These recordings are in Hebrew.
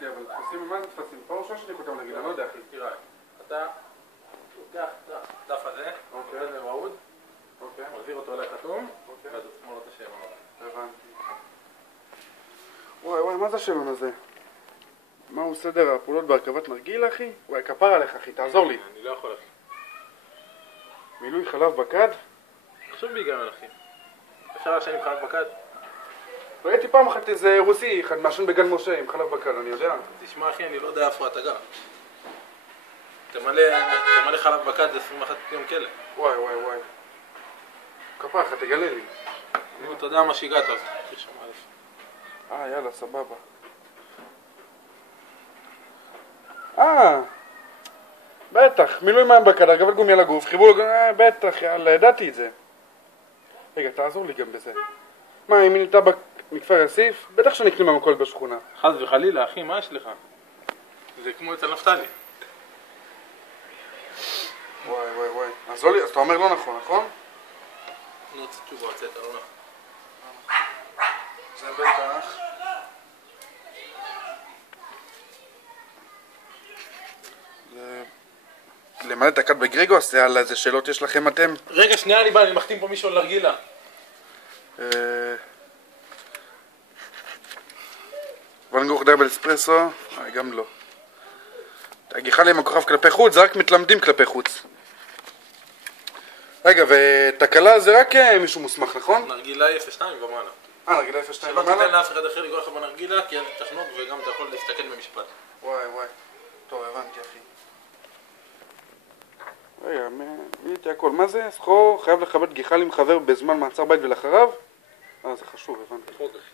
לי, אבל תפסים, מה זה תפסים? פה או ששניק אותם נגיד, אני לא יודע אחי. תראה, אתה לוקח את הדף הזה, נותן למעוד, מחזיר אותו אליי חתום, ואז הוא תשמור לו את השאלון. הבנתי. וואי, מה זה השאלון הזה? מהו סדר הפעולות בהרכבת נרגילה, אחי? וואי, כפר עליך, אחי, תעזור לי. אני לא יכול, אחי. מילוי חלב בקד? חשוב בהיגיון, אחי. אפשר לשני עם חלב בקד? ראיתי פעם אחת איזה רוסי, אחד מעשן בגן משה עם חלב בקד, אני יודע. תשמע, אחי, אני לא יודע איפה אתה גר. תמלא חלב בקד זה 21 יום כלא. וואי. כפר לך, תגלה לי. נו, אתה יודע מה שהגעת, אז תרשום א'. יאללה, סבבה. בטח, מילוי מים בקד, הרגבת גומי על הגוף, חיבור לגוף, בטח, יאללה, ידעתי את זה. רגע, תעזור לי גם בזה. מה, אם היא נלתה מכפר יסיף? בטח שנקנה במכולת בשכונה. חס וחלילה, אחי, מה יש לך? זה כמו אצל נפתלי. וואי. אז אתה אומר לא נכון, נכון? אני רוצה תשובה, הוצאת, לא נכון. זה בטח. למלא את הקד בגריגוס, זה על איזה שאלות יש לכם אתם? רגע, שנייה, אני בא, אני מחתים פה מישהו על נרגילה. ונגוך דאבל אספרסו? גם לא. הגיחה לי עם הכוכב כלפי חוץ, זה רק מתלמדים כלפי חוץ. רגע, ותקלה זה רק מישהו מוסמך, נכון? נרגילה 02 ומעלה. נרגילה 02 שלא ומעלה? תיתן לאף אחד אחר לגרוח לך בנרגילה, כי אז תחנוק וגם אתה יכול להסתכל במשפט. וואי. טוב, הבנתי, אחי. רגע, מיליתי הכל. מה זה? סחור חייב לכבד גיחל עם חבר בזמן מעצר בית ולאחריו? זה חשוב, הבנתי. חוק, אחי.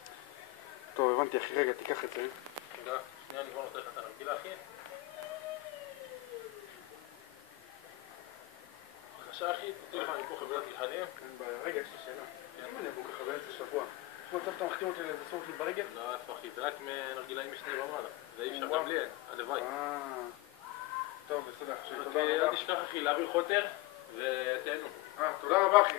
טוב, הבנתי, אחי. רגע, תיקח את זה. רגע, שנייה, אני כבר נותן לך את הנרגילה, אחי. בבקשה, אחי, תתן לך אני פה חברת גיחלים. אין בעיה. רגע, יש לי שאלה. אם אני אבוא ככה באמצע שבוע, אתה מחתים אותי לאיזה סורת לי ברגל? לא, איפה אחי, זה רק מנרגילאים משני ומעלה. זה אי אפשר גם בלי, הלוואי. טוב, בסדר. אל תשכח, אחי, להעביר חוטר ותהנו. תודה רבה, אחי.